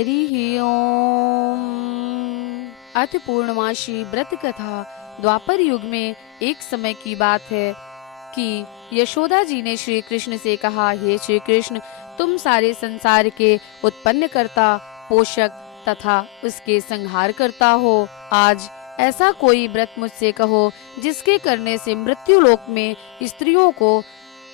हरि ओम। अथ पूर्णमासी व्रत कथा। द्वापर युग में एक समय की बात है कि यशोदा जी ने श्री कृष्ण से कहा, हे श्री कृष्ण, तुम सारे संसार के उत्पन्न करता, पोषक तथा उसके संहार करता हो। आज ऐसा कोई व्रत मुझसे कहो जिसके करने से मृत्यु लोक में स्त्रियों को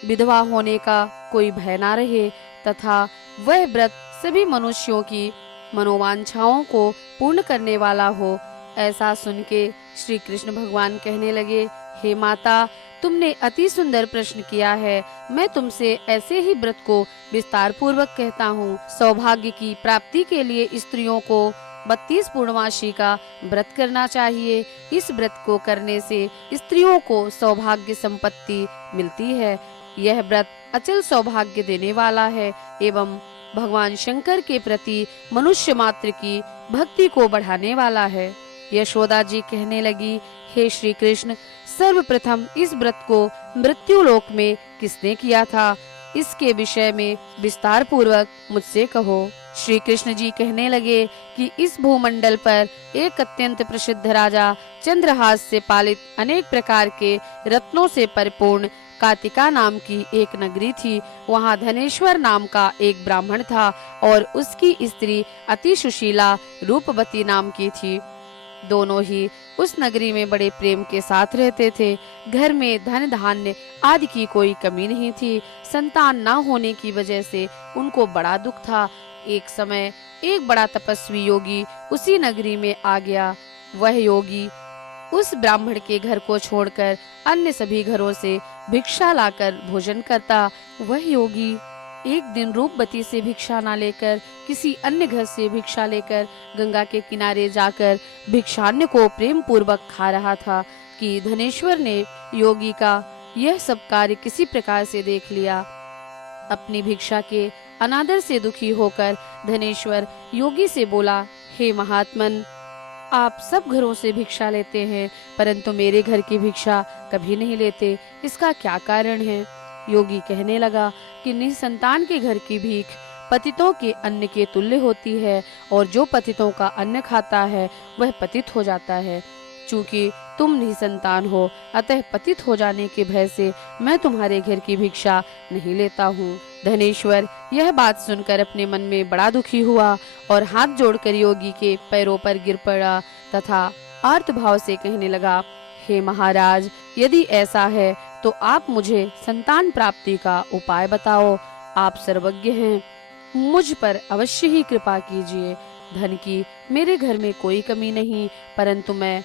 विधवा होने का कोई भय ना रहे तथा वह व्रत सभी मनुष्यों की मनोवांछाओं को पूर्ण करने वाला हो। ऐसा सुन के श्री कृष्ण भगवान कहने लगे, हे माता, तुमने अति सुंदर प्रश्न किया है। मैं तुमसे ऐसे ही व्रत को विस्तार पूर्वक कहता हूँ। सौभाग्य की प्राप्ति के लिए स्त्रियों को 32 पूर्णमासी का व्रत करना चाहिए। इस व्रत को करने से स्त्रियों को सौभाग्य संपत्ति मिलती है। यह व्रत अचल सौभाग्य देने वाला है एवं भगवान शंकर के प्रति मनुष्य मात्र की भक्ति को बढ़ाने वाला है। यशोदा जी कहने लगी, हे श्री कृष्ण, सर्वप्रथम इस व्रत को मृत्यु लोक में किसने किया था, इसके विषय में विस्तार पूर्वक मुझसे कहो। श्री कृष्ण जी कहने लगे कि इस भूमंडल पर एक अत्यंत प्रसिद्ध राजा चंद्रहास से पालित अनेक प्रकार के रत्नों से परिपूर्ण कातिका नाम की एक नगरी थी। वहाँ धनेश्वर नाम का एक ब्राह्मण था और उसकी स्त्री अति सुशीला रूपवती नाम की थी। दोनों ही उस नगरी में बड़े प्रेम के साथ रहते थे। घर में धन धान्य आदि की कोई कमी नहीं थी। संतान न होने की वजह से उनको बड़ा दुख था। एक समय एक बड़ा तपस्वी योगी उसी नगरी में आ गया। वह योगी उस ब्राह्मण के घर को छोड़कर अन्य सभी घरों से भिक्षा लाकर भोजन करता। वह योगी एक दिन रूपवती से भिक्षा न लेकर किसी अन्य घर से भिक्षा लेकर गंगा के किनारे जाकर भिक्षान्न को प्रेम पूर्वक खा रहा था कि धनेश्वर ने योगी का यह सब कार्य किसी प्रकार से देख लिया। अपनी भिक्षा के अनादर से दुखी होकर धनेश्वर योगी से बोला, हे महात्मन, आप सब घरों से भिक्षा लेते हैं परंतु मेरे घर की भिक्षा कभी नहीं लेते, इसका क्या कारण है? योगी कहने लगा कि निसंतान के घर की भीख पतितों के अन्न के तुल्य होती है और जो पतितों का अन्न खाता है वह पतित हो जाता है। चूंकि तुम निसंतान हो, अतः पतित हो जाने के भय से मैं तुम्हारे घर की भिक्षा नहीं लेता हूँ। धनेश्वर यह बात सुनकर अपने मन में बड़ा दुखी हुआ और हाथ जोड़कर योगी के पैरों पर गिर पड़ा तथा आर्त भाव से कहने लगा, हे महाराज, यदि ऐसा है तो आप मुझे संतान प्राप्ति का उपाय बताओ। आप सर्वज्ञ हैं, मुझ पर अवश्य ही कृपा कीजिए। धन की मेरे घर में कोई कमी नहीं, परंतु मैं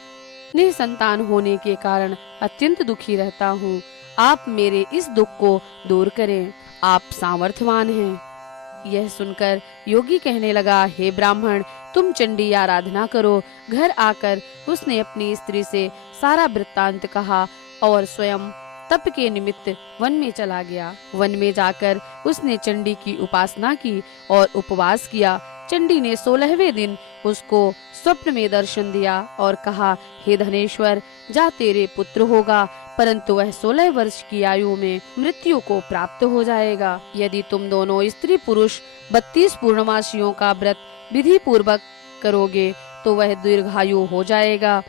निसंतान होने के कारण अत्यंत दुखी रहता हूँ। आप मेरे इस दुख को दूर करें, आप सामर्थ्यवान हैं। यह सुनकर योगी कहने लगा, हे ब्राह्मण, तुम चंडी आराधना करो। घर आकर उसने अपनी स्त्री से सारा वृत्तांत कहा और स्वयं तप के निमित्त वन में चला गया। वन में जाकर उसने चंडी की उपासना की और उपवास किया। चंडी ने 16वें दिन उसको स्वप्न में दर्शन दिया और कहा, हे धनेश्वर, जा तेरे पुत्र होगा, परंतु वह 16 वर्ष की आयु में मृत्यु को प्राप्त हो जाएगा। यदि तुम दोनों स्त्री पुरुष 32 पूर्णमासियों का व्रत विधि पूर्वक करोगे तो वह दीर्घायु हो जाएगा।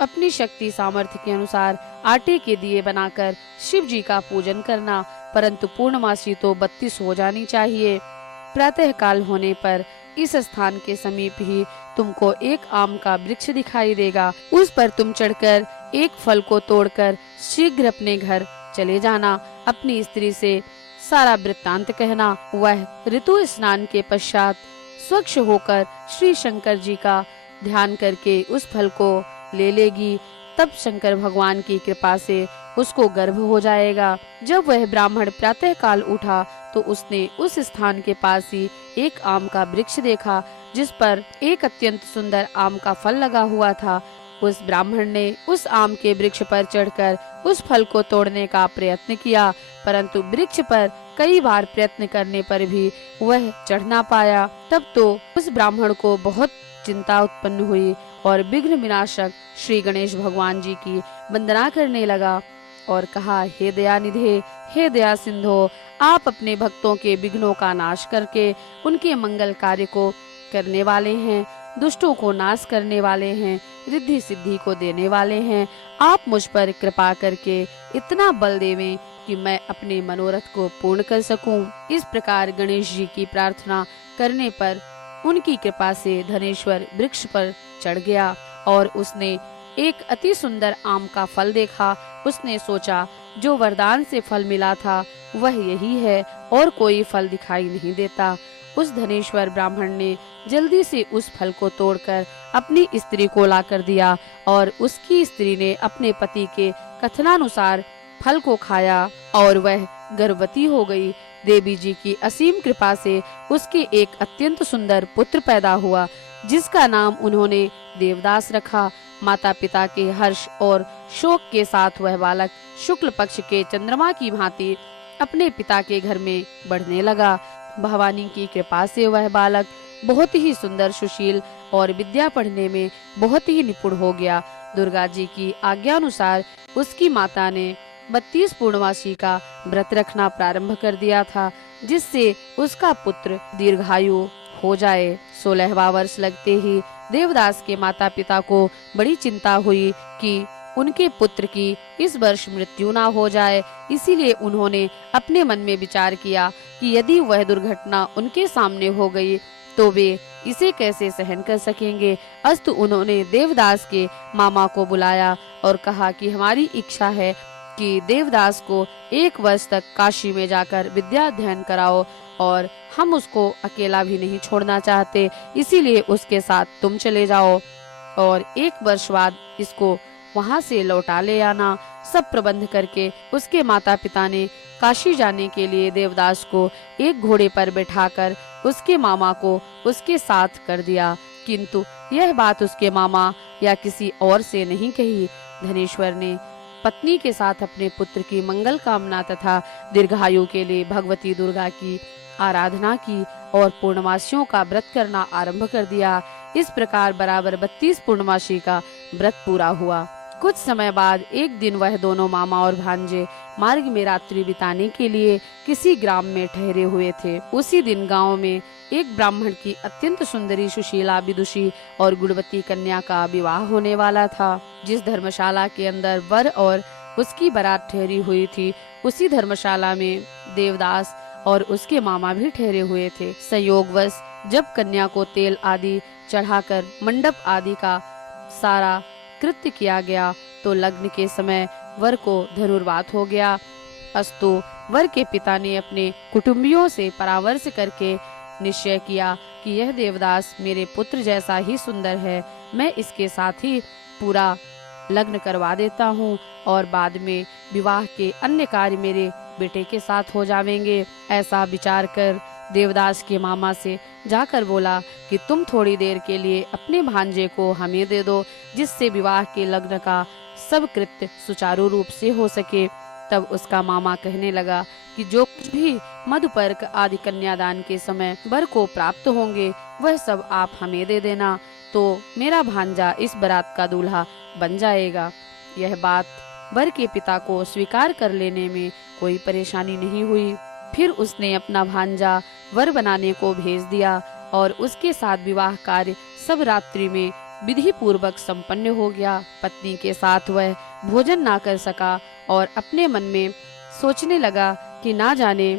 अपनी शक्ति सामर्थ्य के अनुसार आटे के दिए बनाकर शिव जी का पूजन करना, परंतु पूर्णमासी तो 32 हो जानी चाहिए। प्रातः काल होने पर इस स्थान के समीप ही तुमको एक आम का वृक्ष दिखाई देगा। उस पर तुम चढ़कर एक फल को तोड़कर शीघ्र अपने घर चले जाना। अपनी स्त्री से सारा वृत्तांत कहना। वह ऋतु स्नान के पश्चात स्वच्छ होकर श्री शंकर जी का ध्यान करके उस फल को ले लेगी। तब शंकर भगवान की कृपा से उसको गर्भ हो जाएगा। जब वह ब्राह्मण प्रातः काल उठा तो उसने उस स्थान के पास ही एक आम का वृक्ष देखा जिस पर एक अत्यंत सुंदर आम का फल लगा हुआ था। उस ब्राह्मण ने उस आम के वृक्ष पर चढ़कर उस फल को तोड़ने का प्रयत्न किया, परंतु वृक्ष पर कई बार प्रयत्न करने पर भी वह चढ़ ना पाया। तब तो उस ब्राह्मण को बहुत चिंता उत्पन्न हुई और विघ्न विनाशक श्री गणेश भगवान जी की वंदना करने लगा और कहा, हे दयानिधे, हे दया सिंधो, आप अपने भक्तों के विघ्नों का नाश करके उनके मंगल कार्य को करने वाले हैं, दुष्टों को नाश करने वाले हैं, रिद्धि सिद्धि को देने वाले हैं। आप मुझ पर कृपा करके इतना बल देवें कि मैं अपने मनोरथ को पूर्ण कर सकूं। इस प्रकार गणेश जी की प्रार्थना करने पर उनकी कृपा से धनेश्वर वृक्ष पर चढ़ गया और उसने एक अति सुंदर आम का फल देखा। उसने सोचा जो वरदान से फल मिला था वह यही है और कोई फल दिखाई नहीं देता। उस धनेश्वर ब्राह्मण ने जल्दी से उस फल को तोड़कर अपनी स्त्री को लाकर दिया और उसकी स्त्री ने अपने पति के कथनानुसार फल को खाया और वह गर्भवती हो गई। देवी जी की असीम कृपा से उसके एक अत्यंत सुंदर पुत्र पैदा हुआ, जिसका नाम उन्होंने देवदास रखा। माता पिता के हर्ष और शोक के साथ वह बालक शुक्ल पक्ष के चंद्रमा की भांति अपने पिता के घर में बढ़ने लगा। भवानी की कृपा से वह बालक बहुत ही सुंदर, सुशील और विद्या पढ़ने में बहुत ही निपुण हो गया। दुर्गा जी की आज्ञा अनुसार उसकी माता ने 32 पूर्णमासी का व्रत रखना प्रारंभ कर दिया था, जिससे उसका पुत्र दीर्घायु हो जाए। 16वां वर्ष लगते ही देवदास के माता पिता को बड़ी चिंता हुई कि उनके पुत्र की इस वर्ष मृत्यु ना हो जाए। इसीलिए उन्होंने अपने मन में विचार किया कि यदि वह दुर्घटना उनके सामने हो गई तो वे इसे कैसे सहन कर सकेंगे। अस्तु उन्होंने देवदास के मामा को बुलाया और कहा कि हमारी इच्छा है कि देवदास को 1 वर्ष तक काशी में जाकर विद्या अध्ययन कराओ और हम उसको अकेला भी नहीं छोड़ना चाहते, इसीलिए उसके साथ तुम चले जाओ और 1 वर्ष बाद इसको वहां से लौटा ले आना। सब प्रबंध करके उसके माता पिता ने काशी जाने के लिए देवदास को एक घोड़े पर बैठाकर उसके मामा को उसके साथ कर दिया, किंतु यह बात उसके मामा या किसी और से नहीं कही। धनेश्वर ने पत्नी के साथ अपने पुत्र की मंगल कामना तथा दीर्घायु के लिए भगवती दुर्गा की आराधना की और पूर्णमासियों का व्रत करना आरंभ कर दिया। इस प्रकार बराबर 32 पूर्णमासी का व्रत पूरा हुआ। कुछ समय बाद एक दिन वह दोनों मामा और भांजे मार्ग में रात्रि बिताने के लिए किसी ग्राम में ठहरे हुए थे। उसी दिन गांव में एक ब्राह्मण की अत्यंत सुंदरी, सुशीला, विदुषी और गुणवती कन्या का विवाह होने वाला था। जिस धर्मशाला के अंदर वर और उसकी बारात ठहरी हुई थी, उसी धर्मशाला में देवदास और उसके मामा भी ठहरे हुए थे। संयोगवश जब कन्या को तेल आदि चढ़ाकर मंडप आदि का सारा कृत्य किया गया तो लग्न के समय वर को धनुर्वात हो गया। अस्तु वर के पिता ने अपने कुटुंबियों से परामर्श करके निश्चय किया कि यह देवदास मेरे पुत्र जैसा ही सुंदर है, मैं इसके साथ ही पूरा लग्न करवा देता हूँ और बाद में विवाह के अन्य कार्य मेरे बेटे के साथ हो जाएंगे। ऐसा विचार कर देवदास के मामा से जाकर बोला कि तुम थोड़ी देर के लिए अपने भांजे को हमें दे दो, जिससे विवाह के लग्न का सब कृत्य सुचारू रूप से हो सके। तब उसका मामा कहने लगा कि जो कुछ भी मधुपर्क आदि कन्यादान के समय वर को प्राप्त होंगे वह सब आप हमें दे देना, तो मेरा भांजा इस बारात का दूल्हा बन जाएगा। यह बात वर के पिता को स्वीकार कर लेने में कोई परेशानी नहीं हुई। फिर उसने अपना भांजा वर बनाने को भेज दिया और उसके साथ विवाह कार्य सब रात्रि में विधि पूर्वक संपन्न हो गया। पत्नी के साथ वह भोजन ना कर सका और अपने मन में सोचने लगा कि ना जाने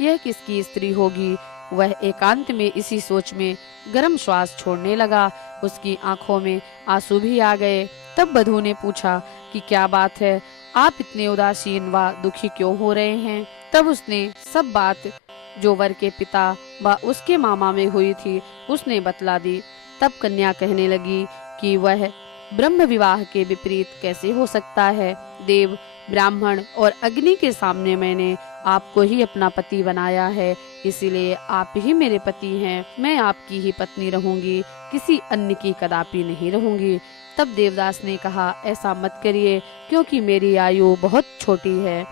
यह किसकी स्त्री होगी। वह एकांत में इसी सोच में गर्म श्वास छोड़ने लगा। उसकी आंखों में आंसू भी आ गए। तब बधू ने पूछा कि क्या बात है, आप इतने उदासीन व दुखी क्यों हो रहे हैं। तब उसने सब बात जो वर के पिता व उसके मामा में हुई थी उसने बतला दी। तब कन्या कहने लगी कि वह ब्रह्म विवाह के विपरीत कैसे हो सकता है। देव, ब्राह्मण और अग्नि के सामने मैंने आपको ही अपना पति बनाया है, इसीलिए आप ही मेरे पति हैं। मैं आपकी ही पत्नी रहूंगी, किसी अन्य की कदापि नहीं रहूंगी। तब देवदास ने कहा, ऐसा मत करिए, क्योंकि मेरी आयु बहुत छोटी है,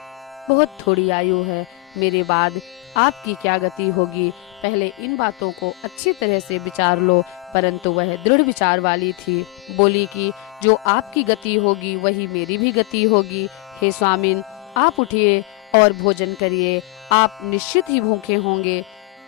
बहुत थोड़ी आयु है। मेरे बाद आपकी क्या गति होगी, पहले इन बातों को अच्छी तरह से विचार लो। परंतु वह दृढ़ विचार वाली थी। बोली कि जो आपकी गति होगी वही मेरी भी गति होगी। हे स्वामिन, आप उठिए और भोजन करिए, आप निश्चित ही भूखे होंगे।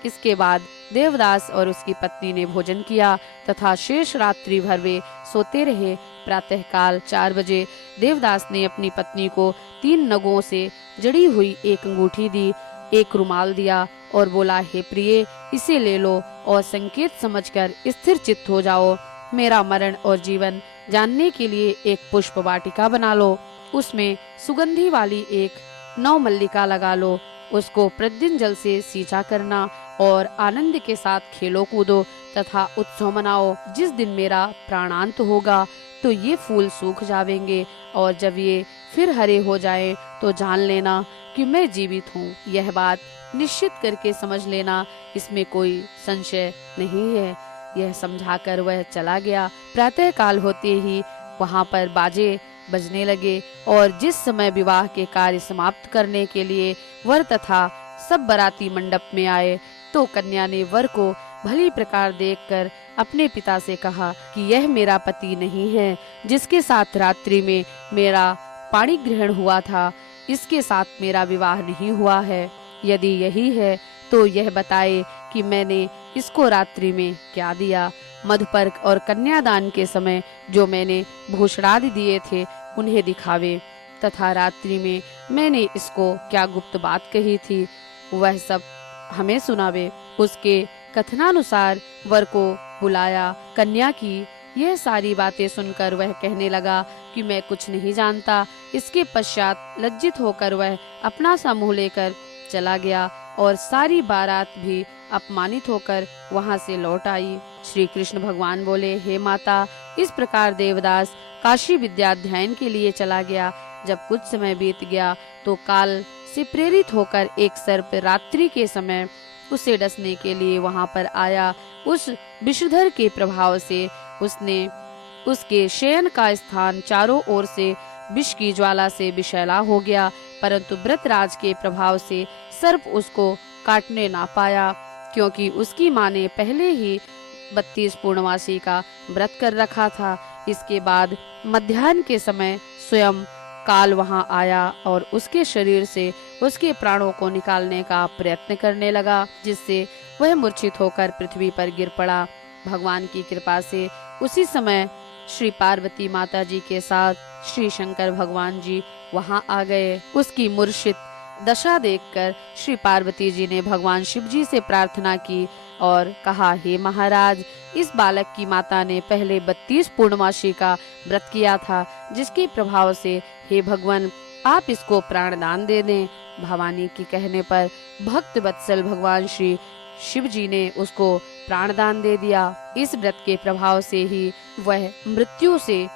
इसके बाद देवदास और उसकी पत्नी ने भोजन किया तथा शेष रात्रि भर वे सोते रहे। प्रातःकाल 4 बजे देवदास ने अपनी पत्नी को 3 नगों से जड़ी हुई एक अंगूठी दी, एक रुमाल दिया और बोला, हे प्रिय, इसे ले लो और संकेत समझकर स्थिर चित्त हो जाओ। मेरा मरण और जीवन जानने के लिए एक पुष्प वाटिका बना लो, उसमें सुगंधी वाली एक नवमल्लिका लगा लो, उसको प्रतिदिन जल से सींचा करना और आनंद के साथ खेलो कूदो तथा उत्सव मनाओ। जिस दिन मेरा प्राणांत होगा तो ये फूल सूख जावेंगे और जब ये फिर हरे हो जाएं तो जान लेना कि मैं जीवित हूँ। यह बात निश्चित करके समझ लेना, इसमें कोई संशय नहीं है। यह समझाकर वह चला गया। प्रातः काल होते ही वहाँ पर बाजे बजने लगे और जिस समय विवाह के कार्य समाप्त करने के लिए वर तथा सब बाराती मंडप में आए तो कन्या ने वर को भली प्रकार देखकर अपने पिता से कहा कि यह मेरा पति नहीं है, जिसके साथ रात्रि में मेरा पाणी ग्रहण हुआ था, इसके साथ मेरा विवाह नहीं हुआ है। यदि यही है तो यह बताए कि मैंने इसको रात्रि में क्या दिया। मधुपर्क और कन्यादान के समय जो मैंने भूषणादि दिए थे उन्हें दिखावे तथा रात्रि में मैंने इसको क्या गुप्त बात कही थी वह सब हमें सुनावे। उसके कथनानुसार वर को बुलाया। कन्या की यह सारी बातें सुनकर वह कहने लगा कि मैं कुछ नहीं जानता। इसके पश्चात लज्जित होकर वह अपना सा मुंह लेकर चला गया और सारी बारात भी अपमानित होकर वहां से लौट आई। श्री कृष्ण भगवान बोले, हे माता, इस प्रकार देवदास काशी विद्याध्ययन के लिए चला गया। जब कुछ समय बीत गया तो काल से प्रेरित होकर एक सर्प रात्रि के समय उसे डसने के लिए वहां पर आया। उस विषधर के प्रभाव से उसने उसके शयन का स्थान चारों ओर से विष की ज्वाला से विषैला हो गया, परंतु व्रतराज के प्रभाव से सर्प उसको काटने ना पाया, क्योंकि उसकी माँ ने पहले ही 32 पूर्णमासी का व्रत कर रखा था। इसके बाद मध्याह्न के समय स्वयं काल वहां आया और उसके शरीर से उसके प्राणों को निकालने का प्रयत्न करने लगा, जिससे वह मूर्छित होकर पृथ्वी पर गिर पड़ा। भगवान की कृपा से उसी समय श्री पार्वती माता जी के साथ श्री शंकर भगवान जी वहां आ गए। उसकी मूर्छित दशा देखकर श्री पार्वती जी ने भगवान शिव जी से प्रार्थना की और कहा, हे महाराज, इस बालक की माता ने पहले 32 पूर्णमासी का व्रत किया था, जिसके प्रभाव से हे भगवान आप इसको प्राणदान दे दें। भवानी की कहने पर भक्त वत्सल भगवान श्री शिव जी ने उसको प्राणदान दे दिया। इस व्रत के प्रभाव से ही वह मृत्यु से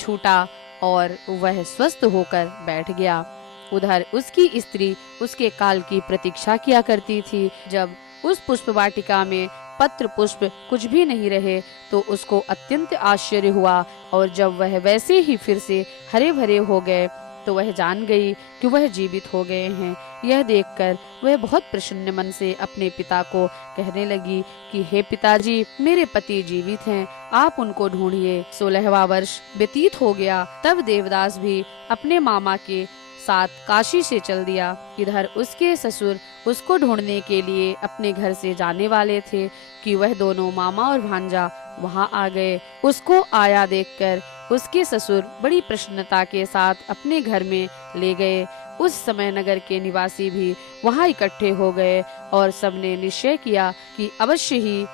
छूटा और वह स्वस्थ होकर बैठ गया। उधर उसकी स्त्री उसके काल की प्रतीक्षा किया करती थी। जब उस पुष्प वाटिका में पत्र पुष्प कुछ भी नहीं रहे तो उसको अत्यंत आश्चर्य हुआ, और जब वह वैसे ही फिर से हरे भरे हो गए तो वह जान गई कि वह जीवित हो गए हैं। यह देखकर वह बहुत प्रसन्न मन से अपने पिता को कहने लगी कि हे पिताजी, मेरे पति जीवित हैं, आप उनको ढूंढिए। 16वां वर्ष व्यतीत हो गया। तब देवदास भी अपने मामा के साथ काशी से चल दिया। इधर उसके ससुर उसको ढूंढने के लिए अपने घर से जाने वाले थे कि वह दोनों मामा और भांजा वहां आ गए। उसको आया देखकर उसके ससुर बड़ी प्रसन्नता के साथ अपने घर में ले गए। उस समय नगर के निवासी भी वहां इकट्ठे हो गए और सबने निश्चय किया कि अवश्य ही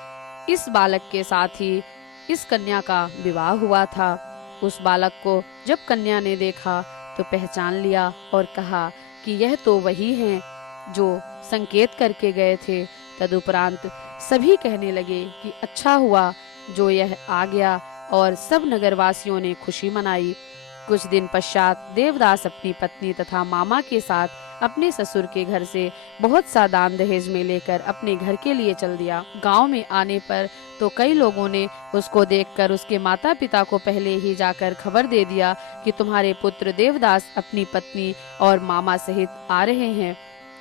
इस बालक के साथ ही इस कन्या का विवाह हुआ था। उस बालक को जब कन्या ने देखा तो पहचान लिया और कहा कि यह तो वही हैं जो संकेत करके गए थे। तदुपरांत सभी कहने लगे कि अच्छा हुआ जो यह आ गया, और सब नगरवासियों ने खुशी मनाई। कुछ दिन पश्चात देवदास अपनी पत्नी तथा मामा के साथ अपने ससुर के घर से बहुत सा दान दहेज में लेकर अपने घर के लिए चल दिया। गांव में आने पर तो कई लोगों ने उसको देखकर उसके माता पिता को पहले ही जाकर खबर दे दिया कि तुम्हारे पुत्र देवदास अपनी पत्नी और मामा सहित आ रहे हैं।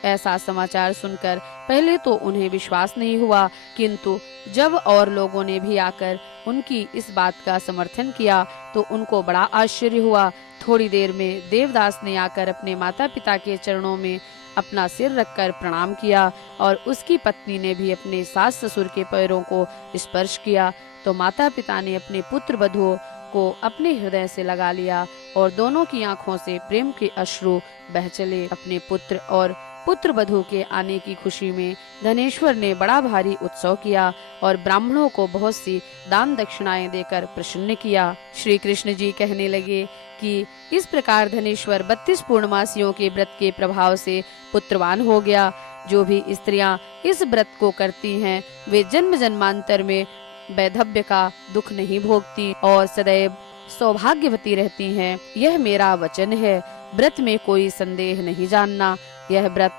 ऐसा समाचार सुनकर पहले तो उन्हें विश्वास नहीं हुआ, किंतु जब और लोगों ने भी आकर उनकी इस बात का समर्थन किया तो उनको बड़ा आश्चर्य हुआ। थोड़ी देर में देवदास ने आकर अपने माता पिता के चरणों में अपना सिर रखकर प्रणाम किया और उसकी पत्नी ने भी अपने सास ससुर के पैरों को स्पर्श किया। तो माता पिता ने अपने पुत्र वधुओं को अपने हृदय से लगा लिया और दोनों की आंखों से प्रेम के अश्रु बह चले। अपने पुत्र और पुत्र वधू के आने की खुशी में धनेश्वर ने बड़ा भारी उत्सव किया और ब्राह्मणों को बहुत सी दान दक्षिणाएं देकर प्रसन्न किया। श्री कृष्ण जी कहने लगे कि इस प्रकार धनेश्वर 32 पूर्णमासियों के व्रत के प्रभाव से पुत्रवान हो गया। जो भी स्त्रियां इस व्रत को करती हैं वे जन्म जन्मांतर में वैधव्य का दुख नहीं भोगती और सदैव सौभाग्यवती रहती हैं। यह मेरा वचन है। व्रत में कोई संदेह नहीं जानना। यह व्रत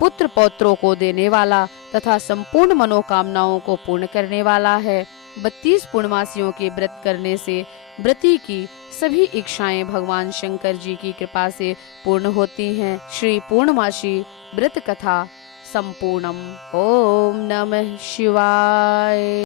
पुत्र पौत्रों को देने वाला तथा संपूर्ण मनोकामनाओं को पूर्ण करने वाला है। 32 पूर्णमासियों के व्रत करने से व्रती की सभी इच्छाएं भगवान शंकर जी की कृपा से पूर्ण होती हैं। श्री पूर्णमासी व्रत कथा संपूर्णम। ओम नमः शिवाय।